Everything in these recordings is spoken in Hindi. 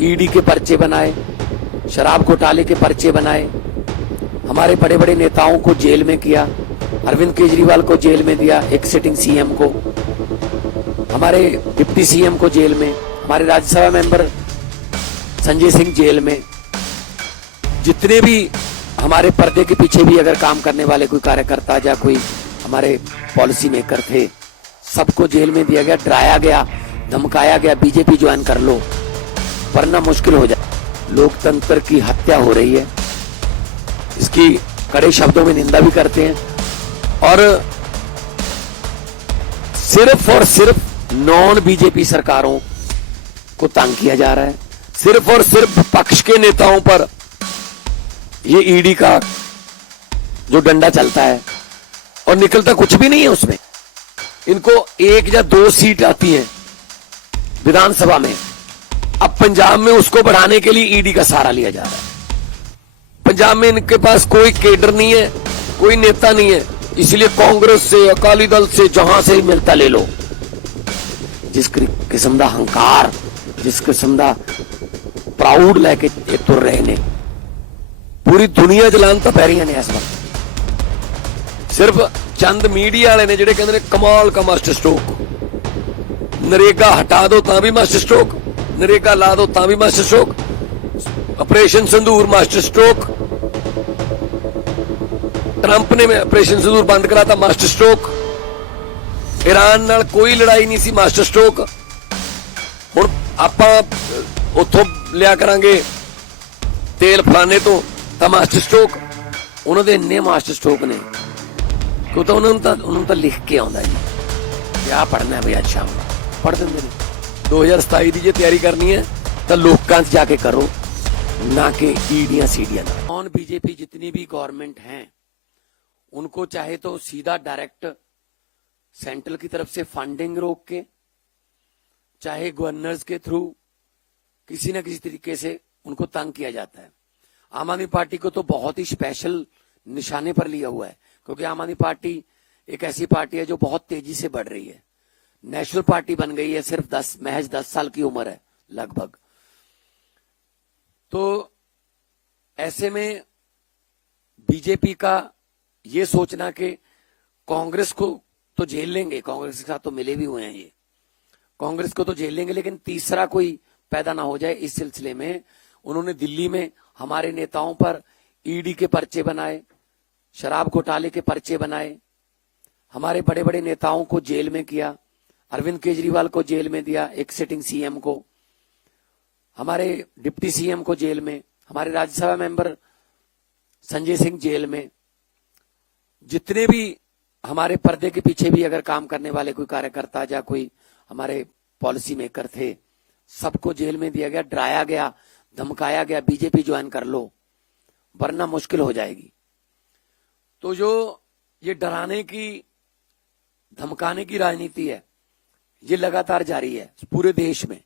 ईडी के पर्चे बनाए, शराब घोटाले के पर्चे बनाए, हमारे बड़े बड़े नेताओं को जेल में किया, अरविंद केजरीवाल को जेल में दिया, एक सिटिंग सीएम को, हमारे डिप्टी सीएम को जेल में, हमारे राज्यसभा मेंबर संजय सिंह जेल में। जितने भी हमारे पर्दे के पीछे भी अगर काम करने वाले कोई कार्यकर्ता या कोई हमारे पॉलिसी मेकर थे, सबको जेल में दिया गया, डराया गया, धमकाया गया, बीजेपी ज्वाइन कर लो वरना मुश्किल हो जाए। लोकतंत्र की हत्या हो रही है, इसकी कड़े शब्दों में निंदा भी करते हैं और सिर्फ और सिर्फ नॉन बीजेपी सरकारों को तंग किया जा रहा है। सिर्फ और सिर्फ पक्ष के नेताओं पर ये ईडी का जो डंडा चलता है और निकलता कुछ भी नहीं है उसमें। इनको 1 या 2 सीट आती है विधानसभा में, अब पंजाब में उसको बढ़ाने के लिए ईडी का सहारा लिया जा रहा है। पंजाब में इनके पास कोई केडर नहीं है, कोई नेता नहीं है, इसलिए कांग्रेस से, अकाली दल से, जहां से ही मिलता ले लो। जिस किस्म का हंकार, जिस किस्म का प्राउड लैके तुर रहे ने, पूरी दुनिया जलान तो पै रही ने इस वक्त। सिर्फ चंद मीडिया वाले ने जिहड़े कहंदे ने कमाल का मास्टर स्ट्रोक, नरेगा हटा दो तां भी मास्टर स्ट्रोक, नरेगा ला दो तां भी master stroke, operation संदूर master stroke, Trump ने ऑपरेशन संदूर बंद कराता मास्टर स्ट्रोक, ईरान नाल कोई लड़ाई नहीं सी मास्टर स्ट्रोक, हुण आपां उत्थों लिया करांगे तेल फलाने तो मास्टर स्ट्रोक। उन्होंने इन्ने मास्टर स्ट्रोक ने क्यों, तो उन्होंने तो लिख के आउंदा जी क्या पढ़ना है भाई, आज शाम पढ़ देंगे। 2027 की जो तैयारी करनी है तो लोकां च जाके करो, ना कि ईडियां सीडियां। नॉन बीजेपी जितनी भी गवर्नमेंट हैं उनको चाहे तो सीधा डायरेक्ट सेंट्रल की तरफ से फंडिंग रोक के, चाहे गवर्नर्स के थ्रू किसी न किसी तरीके से उनको तंग किया जाता है। आम आदमी पार्टी को तो बहुत ही स्पेशल निशाने पर लिया हुआ है, क्योंकि आम आदमी पार्टी एक ऐसी पार्टी है जो बहुत तेजी से बढ़ रही है, नेशनल पार्टी बन गई है, सिर्फ महज 10 साल की उम्र है लगभग। तो ऐसे में बीजेपी का ये सोचना कि कांग्रेस को तो झेल लेंगे, कांग्रेस के साथ तो मिले भी हुए हैं ये, कांग्रेस को तो झेल लेंगे, लेकिन तीसरा कोई पैदा ना हो जाए, इस सिलसिले में उन्होंने दिल्ली में हमारे नेताओं पर ईडी के पर्चे बनाए, शराब घोटाले के पर्चे बनाए, हमारे बड़े बड़े नेताओं को जेल में किया, अरविंद केजरीवाल को जेल में दिया, एक सिटिंग सीएम को, हमारे डिप्टी सीएम को जेल में, हमारे राज्यसभा मेंबर संजय सिंह जेल में। जितने भी हमारे पर्दे के पीछे भी अगर काम करने वाले कोई कार्यकर्ता या कोई हमारे पॉलिसी मेकर थे, सबको जेल में दिया गया, डराया गया, धमकाया गया, बीजेपी ज्वाइन कर लो वरना मुश्किल हो जाएगी। तो जो ये डराने की, धमकाने की राजनीति है, ये लगातार जारी है पूरे देश में।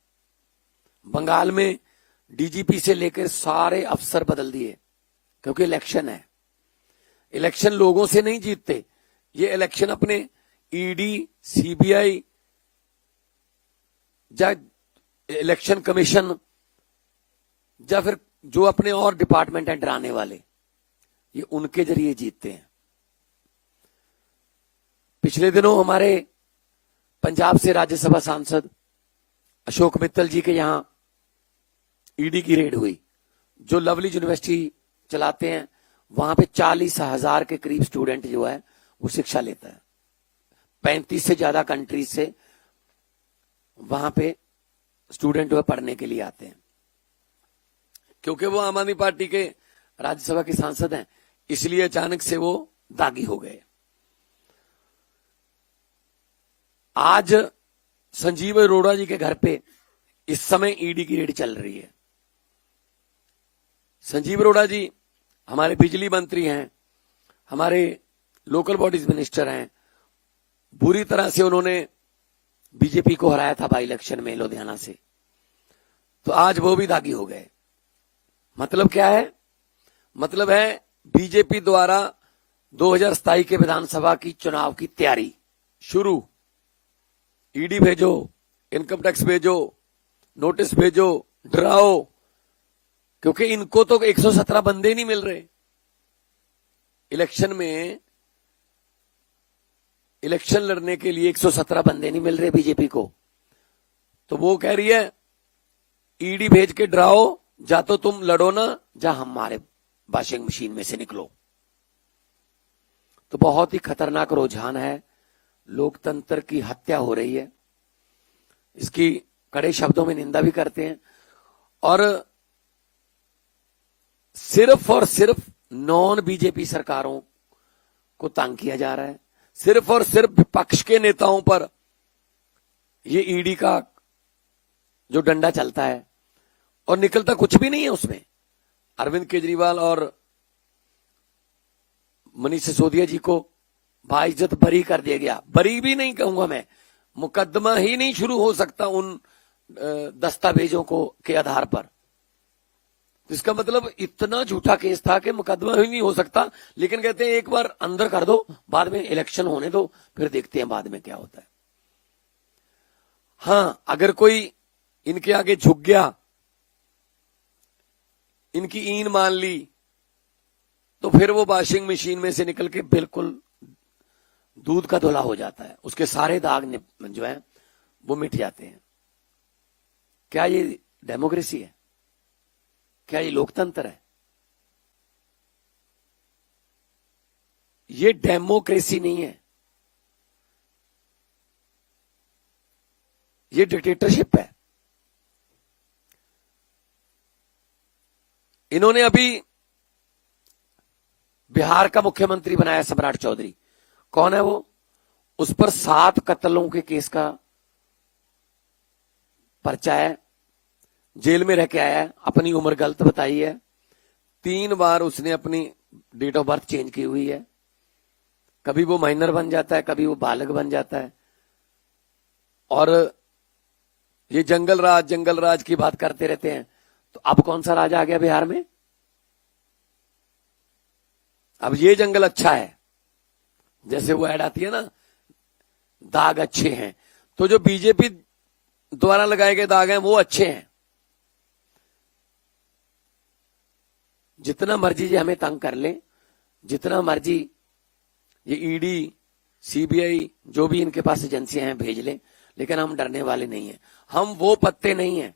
बंगाल में डीजीपी से लेकर सारे अफसर बदल दिए, क्योंकि इलेक्शन है। इलेक्शन लोगों से नहीं जीतते, ये इलेक्शन अपने ईडी, सीबीआई या इलेक्शन कमीशन या फिर जो अपने और डिपार्टमेंट हैं डराने वाले, ये उनके जरिए जीतते हैं। पिछले दिनों हमारे पंजाब से राज्यसभा सांसद अशोक मित्तल जी के यहां ईडी की रेड हुई, जो लवली यूनिवर्सिटी चलाते हैं, वहां पे 40,000 के करीब स्टूडेंट जो है वो शिक्षा लेता है। 35 से ज्यादा कंट्रीज से वहां पे स्टूडेंट जो है पढ़ने के लिए आते हैं। क्योंकि वो आम आदमी पार्टी के राज्यसभा के सांसद हैं, इसलिए अचानक से वो दागी हो गए। आज संजीव अरोड़ा जी के घर पे इस समय ईडी की रेड चल रही है। संजीव अरोड़ा जी हमारे बिजली मंत्री हैं, हमारे लोकल बॉडीज मिनिस्टर हैं, बुरी तरह से उन्होंने बीजेपी को हराया था बाई इलेक्शन में लुधियाना से, तो आज वो भी दागी हो गए। मतलब क्या है? मतलब है बीजेपी द्वारा 2027 के विधानसभा की चुनाव की तैयारी शुरू। ईडी भेजो, इनकम टैक्स भेजो, नोटिस भेजो, डराओ, क्योंकि इनको तो 117 बंदे नहीं मिल रहे इलेक्शन में। इलेक्शन लड़ने के लिए 117 बंदे नहीं मिल रहे बीजेपी को, तो वो कह रही है ईडी भेज के डराओ, जा तो तुम लड़ो ना, जा हमारे वॉशिंग मशीन में से निकलो। तो बहुत ही खतरनाक रुझान है, लोकतंत्र की हत्या हो रही है, इसकी कड़े शब्दों में निंदा भी करते हैं। और सिर्फ और सिर्फ नॉन बीजेपी सरकारों को तंग किया जा रहा है, सिर्फ और सिर्फ विपक्ष के नेताओं पर ये ईडी का जो डंडा चलता है, और निकलता कुछ भी नहीं है उसमें। अरविंद केजरीवाल और मनीष सिसोदिया जी को बाइज्जत बरी कर दिया गया। बरी भी नहीं कहूंगा मैं, मुकदमा ही नहीं शुरू हो सकता उन दस्तावेजों को के आधार पर। इसका मतलब इतना झूठा केस था कि मुकदमा ही नहीं हो सकता, लेकिन कहते हैं एक बार अंदर कर दो, बाद में इलेक्शन होने दो, फिर देखते हैं बाद में क्या होता है। हां, अगर कोई इनके आगे झुक गया, इनकी ईन मान ली, तो फिर वो वॉशिंग मशीन में से निकल के बिल्कुल दूध का धुला हो जाता है, उसके सारे दाग जो है वो मिट जाते हैं। क्या ये डेमोक्रेसी है? क्या ये लोकतंत्र है? ये डेमोक्रेसी नहीं है, ये डिक्टेटरशिप है। इन्होंने अभी बिहार का मुख्यमंत्री बनाया सम्राट चौधरी। कौन है वो? उस पर 7 कत्लों के केस का पर्चा है, जेल में रह के आया है, अपनी उम्र गलत बताई है, 3 बार उसने अपनी डेट ऑफ बर्थ चेंज की हुई है, कभी वो माइनर बन जाता है, कभी वो बालक बन जाता है। और ये जंगल राज की बात करते रहते हैं। तो अब कौन सा राज आ गया बिहार में? अब ये जंगल अच्छा है, जैसे वो ऐड आती है ना, दाग अच्छे हैं, तो जो बीजेपी द्वारा लगाए गए दाग हैं वो अच्छे हैं। जितना मर्जी ये हमें तंग कर ले, जितना मर्जी ये ईडी सीबीआई जो भी इनके पास एजेंसियां हैं भेज ले, लेकिन हम डरने वाले नहीं हैं। हम वो पत्ते नहीं हैं,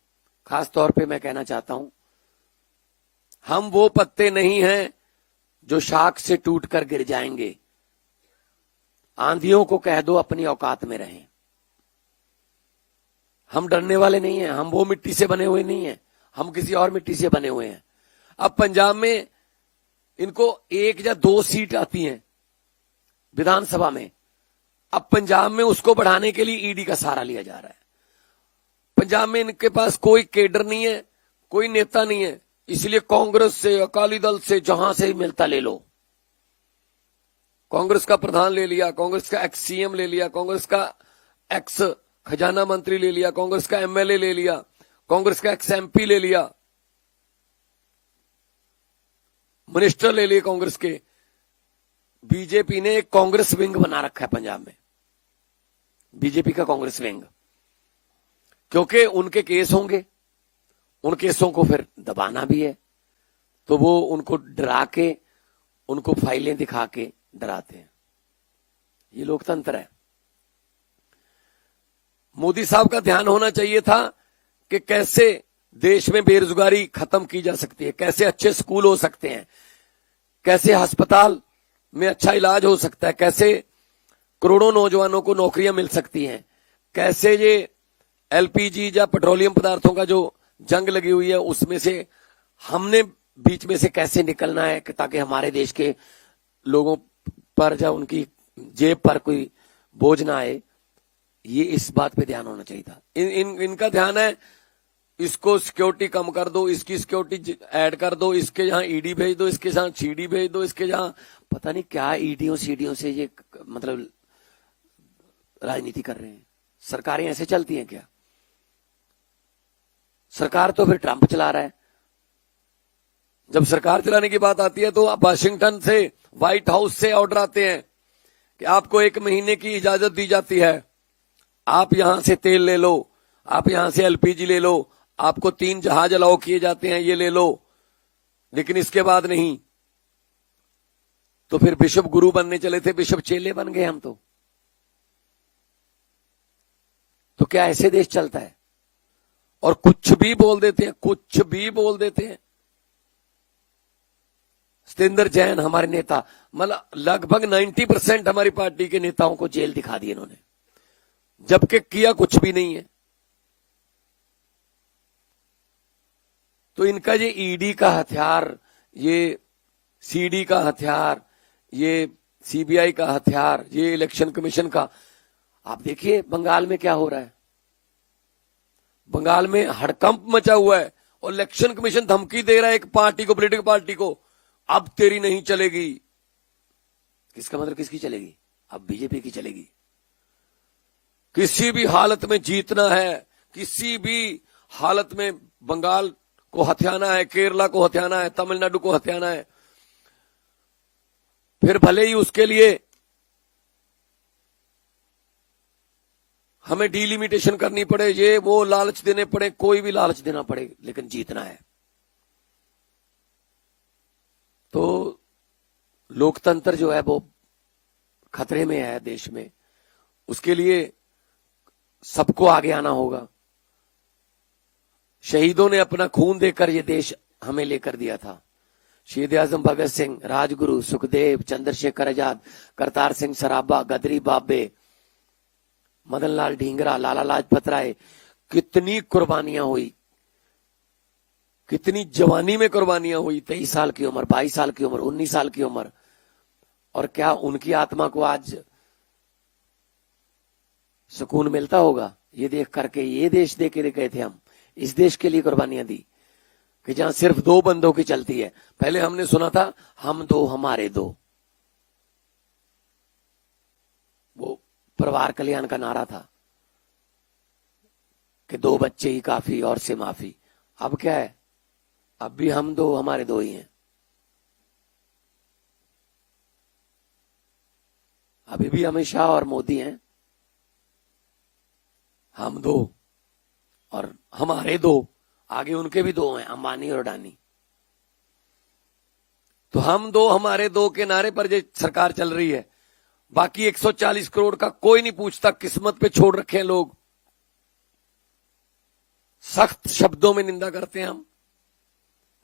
खास तौर पे मैं कहना चाहता हूं, हम वो पत्ते नहीं हैं जो शाख से टूटकर गिर जाएंगे। आंधियों को कह दो अपनी औकात में रहें। हम डरने वाले नहीं हैं, हम वो मिट्टी से बने हुए नहीं हैं, हम किसी और मिट्टी से बने हुए हैं। अब पंजाब में इनको 1 या 2 सीट आती हैं विधानसभा में, अब पंजाब में उसको बढ़ाने के लिए ईडी का सहारा लिया जा रहा है। पंजाब में इनके पास कोई केडर नहीं है, कोई नेता नहीं है, इसलिए कांग्रेस से, अकाली दल से, जहां से मिलता ले लो। कांग्रेस का प्रधान ले लिया, कांग्रेस का एक्स सीएम ले लिया, कांग्रेस का एक्स खजाना मंत्री ले लिया, कांग्रेस का एमएलए ले लिया, कांग्रेस का एक्स एमपी ले लिया, मिनिस्टर ले लिए कांग्रेस के। बीजेपी ने एक कांग्रेस विंग बना रखा है पंजाब में, बीजेपी का कांग्रेस विंग, क्योंकि उनके केस होंगे, उन केसों को फिर दबाना भी है, तो वो उनको डरा के, उनको फाइलें दिखा के डराते हैं। ये लोकतंत्र है। मोदी साहब का ध्यान होना चाहिए था कि कैसे देश में बेरोजगारी खत्म की जा सकती है, कैसे अच्छे स्कूल हो सकते हैं, कैसे अस्पताल में अच्छा इलाज हो सकता है, कैसे करोड़ों नौजवानों को नौकरियां मिल सकती हैं, कैसे ये एलपीजी या पेट्रोलियम पदार्थों का जो जंग लगी हुई है उसमें से हमने बीच में से कैसे निकलना है, ताकि हमारे देश के लोगों पर या उनकी जेब पर कोई बोझ ना आए। ये इस बात पे ध्यान होना चाहिए था। इनका ध्यान है इसको सिक्योरिटी कम कर दो, इसकी सिक्योरिटी ऐड कर दो, इसके यहाँ ईडी भेज दो, इसके यहाँ सीडी भेज दो, इसके यहाँ पता नहीं क्या ईडीओ सीडीओ से ये मतलब राजनीति कर रहे हैं। सरकारें ऐसे चलती हैं क्या? सरकार तो फिर ट्रंप चला रहा है। जब सरकार चलाने की बात आती है तो वाशिंगटन से, व्हाइट हाउस से ऑर्डर आते हैं कि आपको 1 महीने की इजाजत दी जाती है, आप यहां से तेल ले लो, आप यहां से एलपीजी ले लो, आपको 3 जहाज अलाउ किए जाते हैं, ये ले लो, लेकिन इसके बाद नहीं। तो फिर बिशप गुरु बनने चले थे, बिशप चेले बन गए हम तो क्या ऐसे देश चलता है? और कुछ भी बोल देते हैं, कुछ भी बोल देते हैं। सतेंद्र जैन हमारे नेता, मतलब लगभग 90% हमारी पार्टी के नेताओं को जेल दिखा दी इन्होंने, जबकि किया कुछ भी नहीं है। तो इनका ये ईडी का हथियार, ये सीडी का हथियार, ये सीबीआई का हथियार, ये इलेक्शन कमीशन का, आप देखिए बंगाल में क्या हो रहा है। बंगाल में हड़कंप मचा हुआ है और इलेक्शन कमीशन धमकी दे रहा है एक पार्टी को, पॉलिटिकल पार्टी को, अब तेरी नहीं चलेगी। किसका मतलब किसकी चलेगी? अब बीजेपी की चलेगी। किसी भी हालत में जीतना है, किसी भी हालत में बंगाल को हथियाना है, केरला को हथियाना है, तमिलनाडु को हथियाना है, फिर भले ही उसके लिए हमें डिलिमिटेशन करनी पड़े, ये वो लालच देने पड़े, कोई भी लालच देना पड़े, लेकिन जीतना है। तो लोकतंत्र जो है वो खतरे में है देश में, उसके लिए सबको आगे आना होगा। शहीदों ने अपना खून देकर ये देश हमें लेकर दिया था। शहीद आजम भगत सिंह, राजगुरु, सुखदेव, चंद्रशेखर आजाद, करतार सिंह सराभा, गदरी बाबे, मदन लाल ढींगरा, लाला लाजपत राय, कितनी कुर्बानियां हुई, कितनी जवानी में कुर्बानियां हुई। 23 साल की उम्र, 22 साल की उम्र, 19 साल की उम्र। और क्या उनकी आत्मा को आज सुकून मिलता होगा ये देख करके? ये देश दे के गए थे हम, इस देश के लिए कुर्बानियां दी कि जहां सिर्फ 2 बंदों की चलती है। पहले हमने सुना था हम 2 हमारे 2, वो परिवार कल्याण का नारा था कि 2 बच्चे ही काफी और से माफी। अब क्या है? अब भी हम 2 हमारे 2 ही हैं। अभी भी अमित शाह और मोदी हैं। हम 2 और हमारे 2, आगे उनके भी 2 हैं, अंबानी और अडानी। तो हम 2 हमारे 2 के नारे पर जो सरकार चल रही है, बाकी 140 करोड़ का कोई नहीं पूछता, किस्मत पे छोड़ रखे हैं लोग। सख्त शब्दों में निंदा करते हैं हम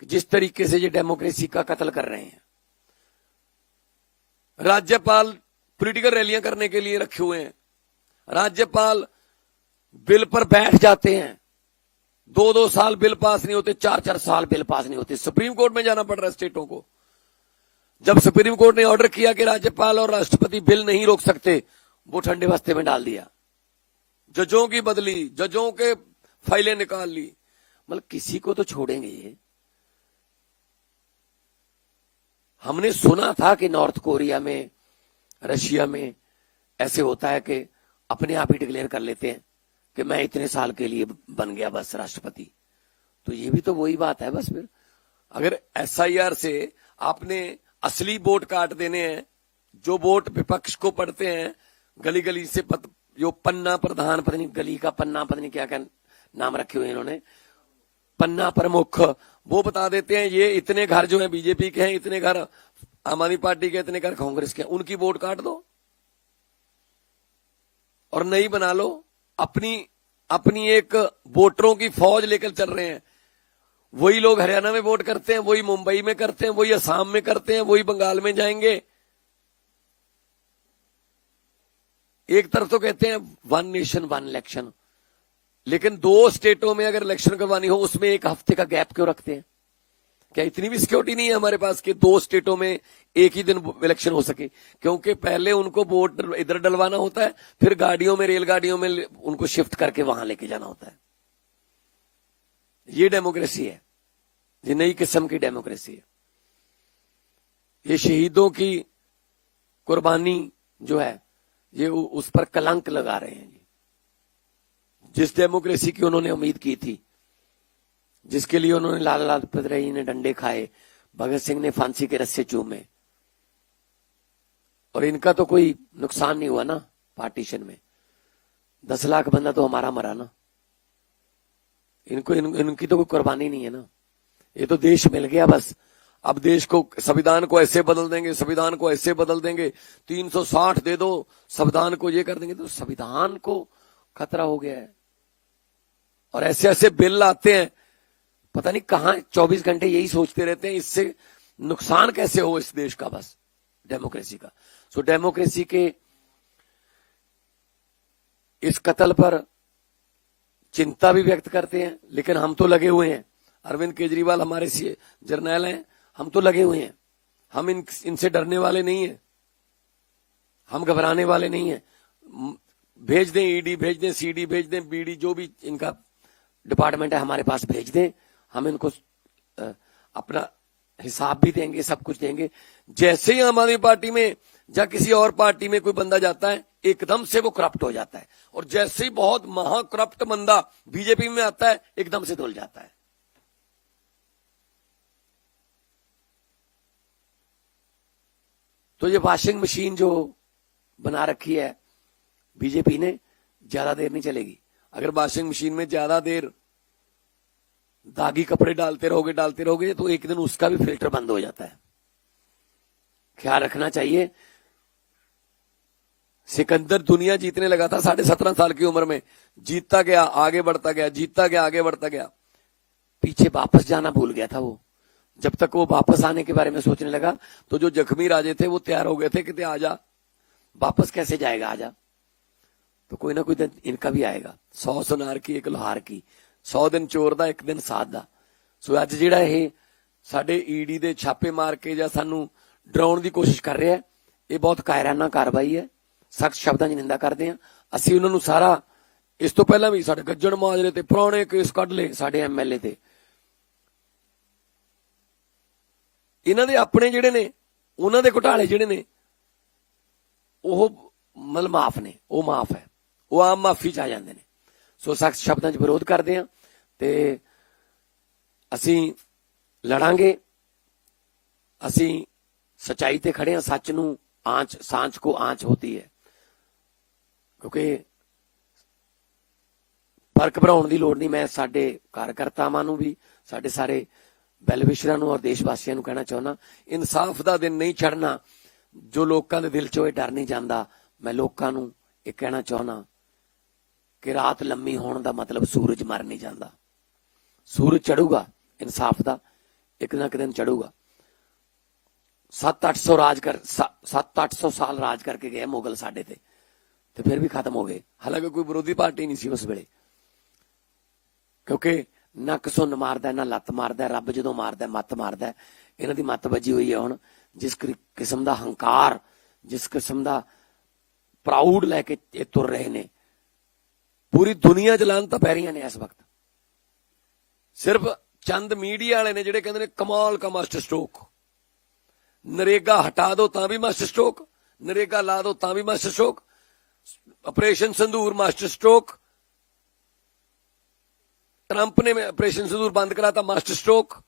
कि जिस तरीके से ये डेमोक्रेसी का कत्ल कर रहे हैं। राज्यपाल पॉलिटिकल रैलियां करने के लिए रखे हुए हैं, राज्यपाल बिल पर बैठ जाते हैं, 2-2 साल बिल पास नहीं होते, 4-4 साल बिल पास नहीं होते, सुप्रीम कोर्ट में जाना पड़ रहा है स्टेटों को। जब सुप्रीम कोर्ट ने ऑर्डर किया कि राज्यपाल और राष्ट्रपति बिल नहीं रोक सकते, वो ठंडे बस्ते में डाल दिया, जजों की बदली, जजों के फाइलें निकाल ली। मतलब किसी को तो छोड़ेंगे ये। हमने सुना था कि नॉर्थ कोरिया में, रशिया में ऐसे होता है कि अपने आप ही डिक्लेयर कर लेते हैं कि मैं इतने साल के लिए बन गया बस राष्ट्रपति। तो ये भी तो वही बात है बस। फिर अगर एसआईआर से आपने असली वोट काट देने हैं, जो वोट विपक्ष को पड़ते हैं, गली गली से जो पन्ना प्रधान, पता नहीं गली का पन्ना, पता नहीं क्या क्या नाम रखे हुए इन्होंने, पन्ना प्रमुख, वो बता देते हैं ये इतने घर जो है बीजेपी के हैं, इतने घर आम आदमी पार्टी के, इतने घर कांग्रेस के हैं, उनकी वोट काट दो और नई बना लो। अपनी एक वोटरों की फौज लेकर चल रहे हैं। वही लोग हरियाणा में वोट करते हैं, वही मुंबई में करते हैं, वही असम में करते हैं, वही बंगाल में जाएंगे। एक तरफ तो कहते हैं 1 नेशन 1 इलेक्शन, लेकिन 2 स्टेटों में अगर इलेक्शन करवानी हो उसमें 1 हफ्ते का गैप क्यों रखते हैं? क्या इतनी भी सिक्योरिटी नहीं है हमारे पास कि 2 स्टेटों में एक ही दिन इलेक्शन हो सके? क्योंकि पहले उनको वोट इधर डलवाना होता है, फिर गाड़ियों में, रेलगाड़ियों में उनको शिफ्ट करके वहां लेके जाना होता है। ये डेमोक्रेसी है, ये नई किस्म की डेमोक्रेसी है। ये शहीदों की कुर्बानी जो है, ये उस पर कलंक लगा रहे हैं। जिस डेमोक्रेसी की उन्होंने उम्मीद की थी, जिसके लिए उन्होंने लाला लाजपत राय ने डंडे खाए, भगत सिंह ने फांसी के रस्से चूमे, और इनका तो कोई नुकसान नहीं हुआ ना पार्टीशन में। 10 लाख बंदा तो हमारा मरा ना। इनकी तो कोई कुर्बानी नहीं है ना। ये तो देश मिल गया बस। अब देश को, संविधान को ऐसे बदल देंगे, संविधान को ऐसे बदल देंगे, 360 दे दो, संविधान को ये कर देंगे, तो संविधान को खतरा हो गया है। और ऐसे ऐसे बिल आते हैं, पता नहीं कहां 24 घंटे यही सोचते रहते हैं इससे नुकसान कैसे हो इस देश का, बस डेमोक्रेसी का। सो डेमोक्रेसी के इस कत्ल पर चिंता भी व्यक्त करते हैं, लेकिन हम तो लगे हुए हैं। अरविंद केजरीवाल हमारे जर्नैल हैं, हम तो लगे हुए हैं। हम इनसे डरने वाले नहीं हैं, हम घबराने वाले नहीं हैं। भेज दें ईडी, भेज दें सीडी, भेज दें बीडी, जो भी इनका डिपार्टमेंट है हमारे पास भेज दें, हम इनको अपना हिसाब भी देंगे, सब कुछ देंगे। जैसे ही आम आदमी पार्टी में या किसी और पार्टी में कोई बंदा जाता है, एकदम से वो करप्ट हो जाता है, और जैसे ही बहुत महाकरप्ट बंदा बीजेपी में आता है, एकदम से धुल जाता है। तो ये वॉशिंग मशीन जो बना रखी है बीजेपी ने, ज्यादा देर नहीं चलेगी। अगर वॉशिंग मशीन में ज्यादा देर दागी कपड़े डालते रहोगे तो एक दिन उसका भी फिल्टर बंद हो जाता है। ख्याल रखना चाहिए। सिकंदर दुनिया जीतने लगा था 17.5 साल की उम्र में, जीतता गया, आगे बढ़ता गया, जीतता गया, आगे बढ़ता गया, पीछे वापस जाना भूल गया था वो। जब तक वो वापस आने के बारे में सोचने लगा, तो जो जख्मी राजे थे वो तैयार हो गए थे कि आजा, वापस कैसे जाएगा, आजा। तो कोई ना कोई दिन इनका भी आएगा। 100 सुनार की एक लोहार की, 100 दिन चोर दा एक दिन साध दा। सो अज जिहड़ा ये साडे ईडी दे छापे मार के ਜਾਂ ਸਾਨੂੰ ਡਰਾਉਣ ਦੀ ਕੋਸ਼ਿਸ਼ ਕਰ ਰਿਹਾ, ਇਹ ਬਹੁਤ ਕਾਇਰਾਨਾ ਕਾਰਵਾਈ ਹੈ। ਸਖਤ ਸ਼ਬਦਾਂ 'ਚ ਨਿੰਦਾ ਕਰਦੇ ਹਾਂ ਅਸੀਂ ਉਹਨਾਂ ਨੂੰ। ਸਾਰਾ ਇਸ ਤੋਂ ਪਹਿਲਾਂ ਵੀ ਸਾਡੇ ਗੱਜਣ ਮਾਜਰੇ ਤੇ ਪੁਰਾਣੇ ਕੇਸ ਕੱਢ ਲਏ ਸਾਡੇ ਐਮਐਲਏ ਤੇ। ਇਹਨਾਂ ਦੇ ਆਪਣੇ ਜਿਹੜੇ ਨੇ, ਉਹਨਾਂ ਦੇ ਘੁਟਾਲੇ ਜਿਹੜੇ ਨੇ ਉਹ ਮਤਲਬ ਮਾਫ ਨੇ, ਉਹ ਮਾਫ ਹੈ, ਉਹ ਆਮ ਮਾਫੀ 'ਚ ਆ ਜਾਂਦੇ ਨੇ। ਸੋ ਸਖਤ ਸ਼ਬਦਾਂ 'ਚ ਵਿਰੋਧ ਕਰਦੇ ਹਾਂ ਤੇ ਅਸੀਂ ਲੜਾਂਗੇ। ਅਸੀਂ सच्चाई ते खड़े हैं। सच नूं आंच, सांच को आंच होती है, क्योंकि फर्क भराउण दी लोड़ नहीं। मैं साडे कार्यकर्तावां नूं भी, साडे सारे वैलविशरां नूं और देशवासियां नूं कहना चाहुंदा, इंसाफ दा दिन नहीं छड़ना जो लोकां दे दिल चों डर नहीं जांदा। मैं लोकां नूं इह कहना चाहुंदा कि रात लम्मी होण दा मतलब सूरज मर नहीं जांदा। सूरज चढ़ूगा इंसाफ दा, एक ना एक दिन चढ़ूगा। 700-800 साल राज करके गए मुगल साडे ते, फिर भी खत्म हो गए। हालांकि कोई विरोधी पार्टी नहीं सी उस वेले, क्योंकि ना घसुन मारदा, ना लत्त मारदा, रब जदों मारदा मत मारदा। इन्हां दी मत बजी हुई है हुण। जिस किस्म दा हंकार, जिस किस्म दा प्राउड लैके तुर रहे ने, पूरी दुनिया च लानतां पै रहीआं ने इस वक्त। सिर्फ चंद मीडिया वाले ने जिहड़े कहंदे ने कमाल का मास्टर स्ट्रोक, नरेगा हटा दो तां भी मास्टर स्ट्रोक, नरेगा ला दो तां भी master stroke, operation संदूर master stroke, Trump ने ऑपरेशन संदूर बंद कराता मास्टर स्ट्रोक,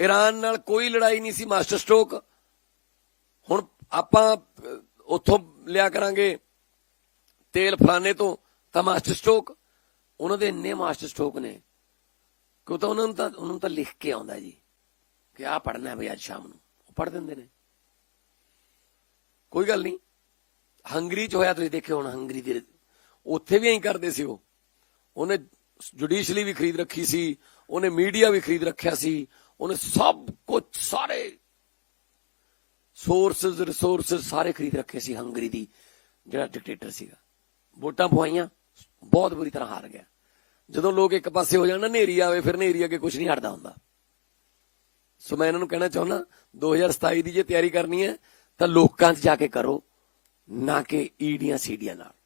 ईरान नाल कोई लड़ाई नहीं सी मास्टर स्ट्रोक। हुण आपां उत्थों लिया करांगे तेल फलाने तो तां मास्टर स्ट्रोक। उन्हां दे इन्ने मास्टर स्ट्रोक ने कि उन्होंने तो लिख के आउंदा जी कि आ पढ़ना है बई अज शाम नूं, पढ़ देंदे ने। कोई गल नहीं। हंगरी च होया, तुसीं देखिओ हुण हंगरी दे उत्थे भी ऐं करदे सी। उन्हें जुडिशली भी खरीद रखी सी, उन्हें मीडिया भी खरीद रखिया सी, उन्हें सब कुछ सारे सोर्सेज रिसोर्सेज सारे खरीद रखे सी। हंगरी दी जिहड़ा डिक्टेटर सीगा, वोटां पवाइयां, बहुत बुरी तरह हार गया। जदों लोग एक पासे हो जाण, नेरी आवे, फिर नेरी अगे कुछ नहीं हटदा हुंदा। सो मैं इन्हां नूं कहना चाहुंदा 2027 की जे तैयारी करनी है तो लोकां 'च जाके करो, ना कि ईडियां सीडियां नाल।